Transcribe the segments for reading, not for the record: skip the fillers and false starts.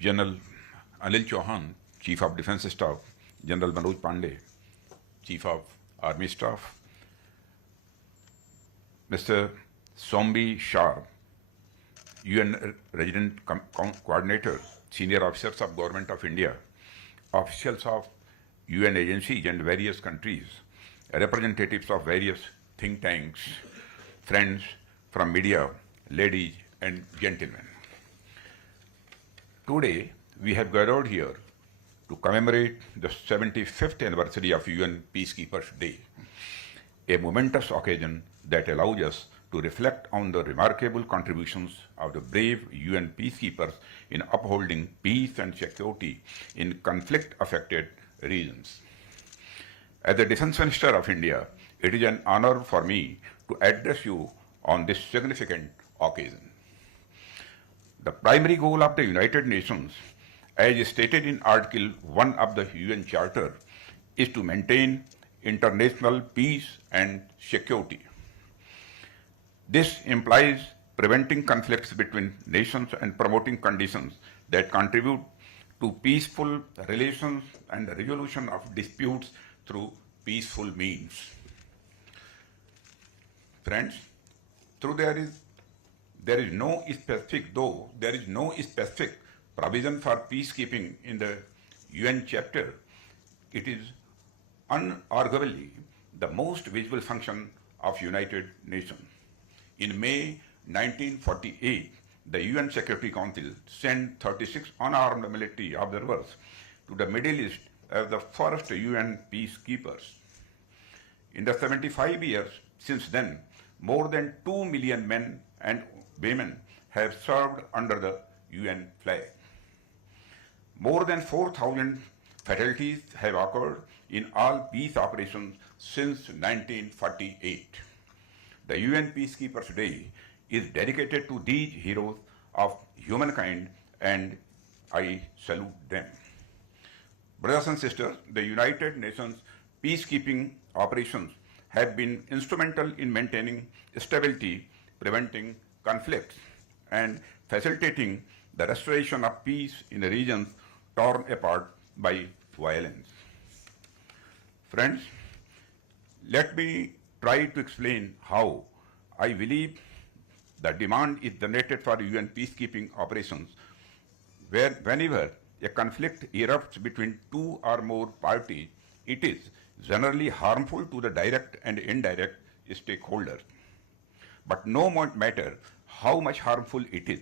General Anil Chauhan, Chief of Defence Staff, General Manoj Pandey, Chief of Army Staff, Mr. Sombi Shah, UN Resident Coordinator, Senior Officers of Government of India, officials of UN agencies and various countries, representatives of various think tanks, friends from media, ladies and gentlemen. Today, we have gathered here to commemorate the 75th anniversary of UN Peacekeepers Day, a momentous occasion that allows us to reflect on the remarkable contributions of the brave UN peacekeepers in upholding peace and security in conflict-affected regions. As the Defence Minister of India, it is an honor for me to address you on this significant occasion. The primary goal of the United Nations, as stated in Article 1 of the UN Charter, is to maintain international peace and security. This implies preventing conflicts between nations and promoting conditions that contribute to peaceful relations and the resolution of disputes through peaceful means. Friends, there is no specific provision for peacekeeping in the UN chapter, it is unarguably the most visible function of United Nations. In May 1948, the UN Security Council sent 36 unarmed military observers to the Middle East as the first UN peacekeepers. In the 75 years since then, more than 2 million men and women have served under the UN flag. More than 4,000 fatalities have occurred in all peace operations since 1948. The UN Peacekeepers Day is dedicated to these heroes of humankind, and I salute them. Brothers and sisters, the United Nations peacekeeping operations have been instrumental in maintaining stability, preventing conflicts, and facilitating the restoration of peace in regions torn apart by violence. Friends, let me try to explain how I believe the demand is generated for UN peacekeeping operations whenever a conflict erupts between two or more parties, it is generally harmful to the direct and indirect stakeholders. But no matter how much harmful it is,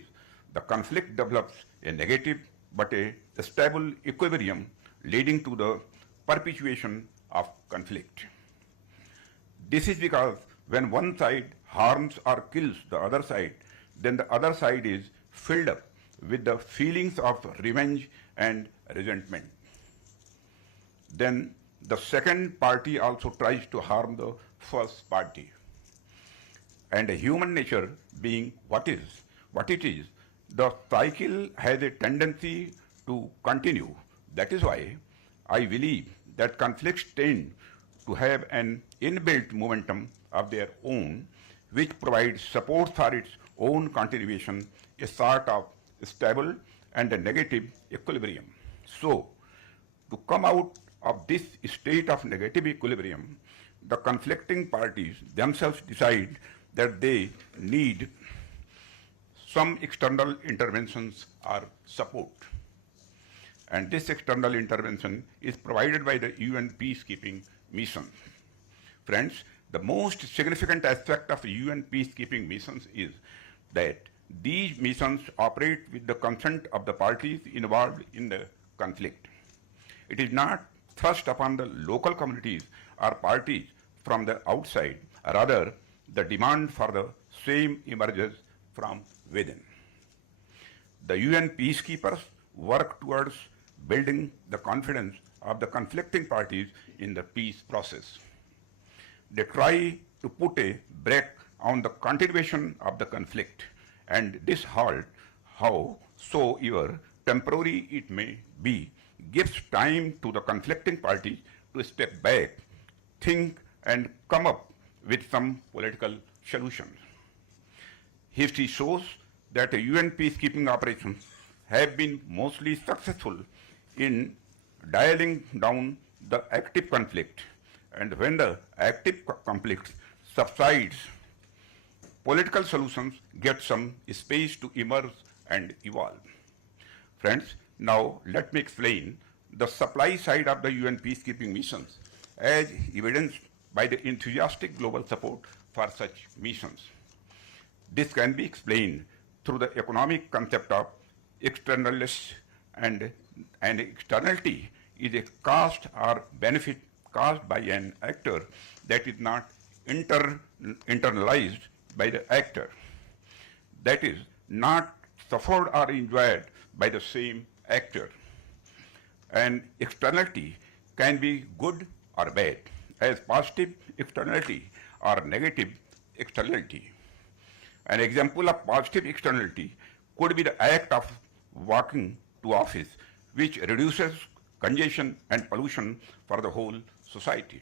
the conflict develops a negative but a stable equilibrium leading to the perpetuation of conflict. This is because when one side harms or kills the other side, then the other side is filled up with the feelings of revenge and resentment. Then the second party also tries to harm the first party. And human nature being what it is, the cycle has a tendency to continue. That is why I believe that conflicts tend to have an inbuilt momentum of their own, which provides support for its own continuation, a sort of stable and a negative equilibrium. So, to come out of this state of negative equilibrium, the conflicting parties themselves decide that they need some external interventions or support. And this external intervention is provided by the UN peacekeeping mission. Friends, the most significant aspect of UN peacekeeping missions is that these missions operate with the consent of the parties involved in the conflict. It is not thrust upon the local communities or parties from the outside, rather the demand for the same emerges from within. The UN peacekeepers work towards building the confidence of the conflicting parties in the peace process. They try to put a brake on the continuation of the conflict, and this halt, howsoever temporary it may be, gives time to the conflicting parties to step back, think, and come up with some political solutions. History shows that UN peacekeeping operations have been mostly successful in dialing down the active conflict, and when the active conflict subsides, political solutions get some space to emerge and evolve. Friends, now let me explain the supply side of the UN peacekeeping missions as evidenced by the enthusiastic global support for such missions. This can be explained through the economic concept of externalness, and an externality is a cost or benefit caused by an actor that is not internalized by the actor, that is not suffered or enjoyed by the same actor. An externality can be good or bad, as positive externality or negative externality. An example of positive externality could be the act of walking to office, which reduces congestion and pollution for the whole society.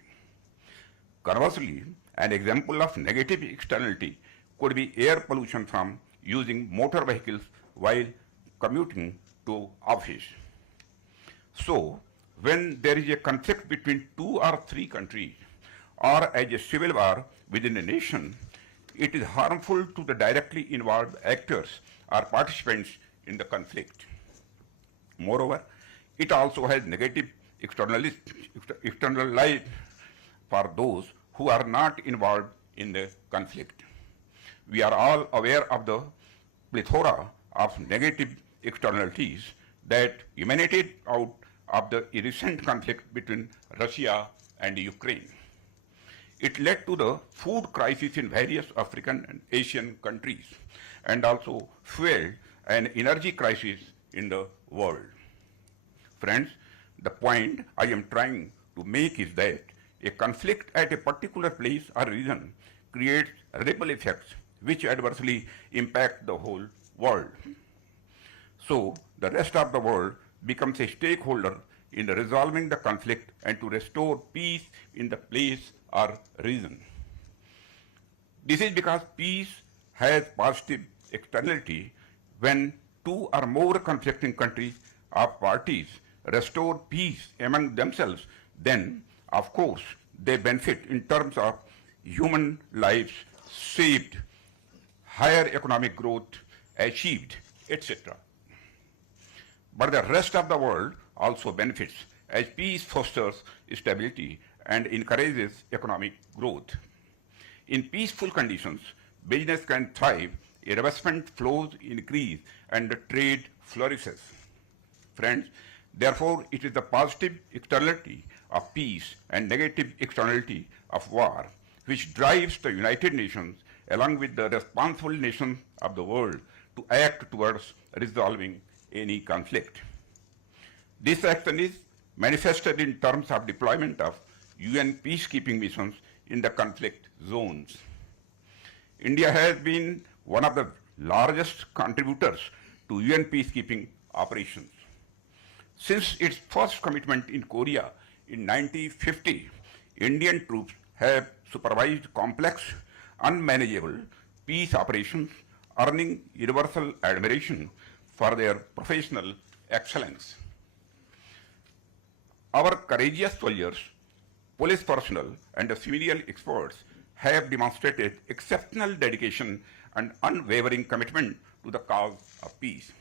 Conversely, an example of negative externality could be air pollution from using motor vehicles while commuting to office. So, when there is a conflict between two or three countries, or as a civil war within a nation, it is harmful to the directly involved actors or participants in the conflict. Moreover, it also has negative external life for those who are not involved in the conflict. We are all aware of the plethora of negative externalities that emanated out of the recent conflict between Russia and Ukraine. It led to the food crisis in various African and Asian countries, and also fueled an energy crisis in the world. Friends, the point I am trying to make is that a conflict at a particular place or region creates ripple effects which adversely impact the whole world. So, the rest of the world becomes a stakeholder in resolving the conflict and to restore peace in the place or region. This is because peace has positive externality when two or more conflicting countries or parties restore peace among themselves, then of course they benefit in terms of human lives saved, higher economic growth achieved, etc. But the rest of the world also benefits as peace fosters stability and encourages economic growth. In peaceful conditions, business can thrive, investment flows increase, and trade flourishes. Friends, therefore, it is the positive externality of peace and negative externality of war which drives the United Nations along with the responsible nations of the world to act towards resolving any conflict. This action is manifested in terms of deployment of UN peacekeeping missions in the conflict zones. India has been one of the largest contributors to UN peacekeeping operations. Since its first commitment in Korea in 1950, Indian troops have supervised complex, unmanageable peace operations, earning universal admiration for their professional excellence. Our courageous soldiers, police personnel, and civilian experts have demonstrated exceptional dedication and unwavering commitment to the cause of peace.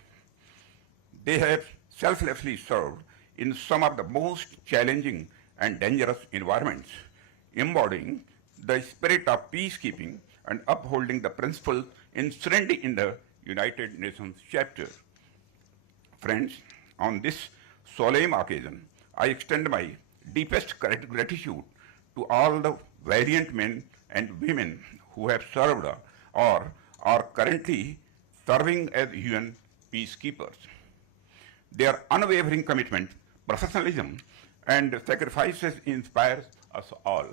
They have selflessly served in some of the most challenging and dangerous environments, embodying the spirit of peacekeeping and upholding the principles enshrined in the United Nations Charter. Friends, on this solemn occasion, I extend my deepest gratitude to all the valiant men and women who have served or are currently serving as UN peacekeepers. Their unwavering commitment, professionalism, and sacrifices inspires us all.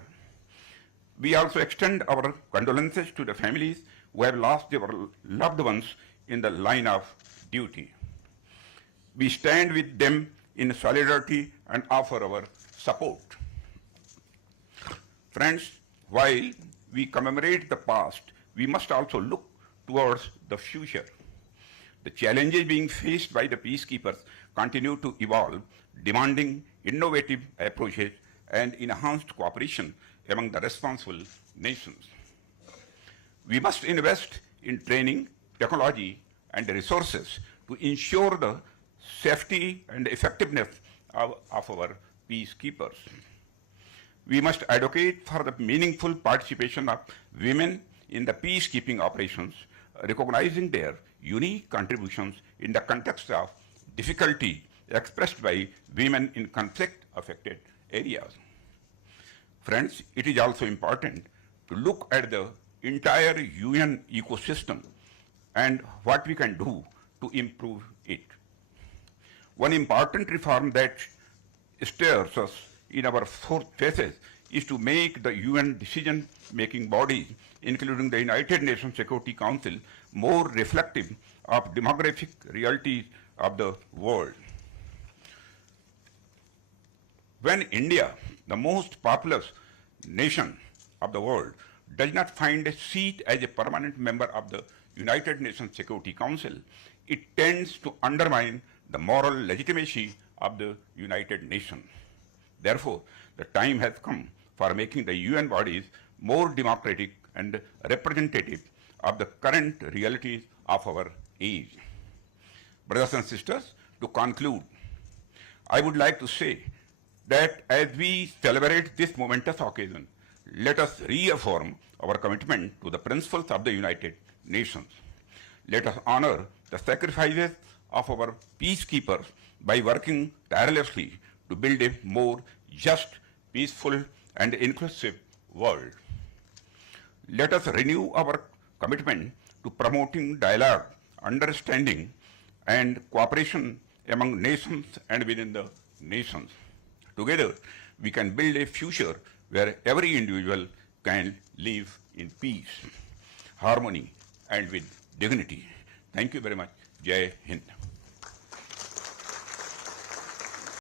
We also extend our condolences to the families who have lost their loved ones in the line of duty. We stand with them in solidarity and offer our support. Friends, while we commemorate the past, we must also look towards the future. the challenges being faced by the peacekeepers continue to evolve, demanding innovative approaches and enhanced cooperation among the responsible nations. We must invest in training, technology, and resources to ensure the safety and effectiveness of our peacekeepers. We must advocate for the meaningful participation of women in the peacekeeping operations, recognizing their unique contributions in the context of difficulty expressed by women in conflict-affected areas. Friends, it is also important to look at the entire UN ecosystem and what we can do to improve it. One important reform that stares us in our fourth phases is to make the UN decision-making bodies, including the United Nations Security Council, more reflective of demographic realities of the world. When India, the most populous nation of the world, does not find a seat as a permanent member of the United Nations Security Council, it tends to undermine the moral legitimacy of the United Nations. Therefore, the time has come for making the UN bodies more democratic and representative of the current realities of our age. Brothers and sisters, to conclude, I would like to say that as we celebrate this momentous occasion, let us reaffirm our commitment to the principles of the United Nations. Let us honor the sacrifices of our peacekeepers by working tirelessly to build a more just, peaceful, and inclusive world. Let us renew our commitment to promoting dialogue, understanding, and cooperation among nations and within the nations. Together, we can build a future where every individual can live in peace, harmony, and with dignity. Thank you very much. Jai Hind.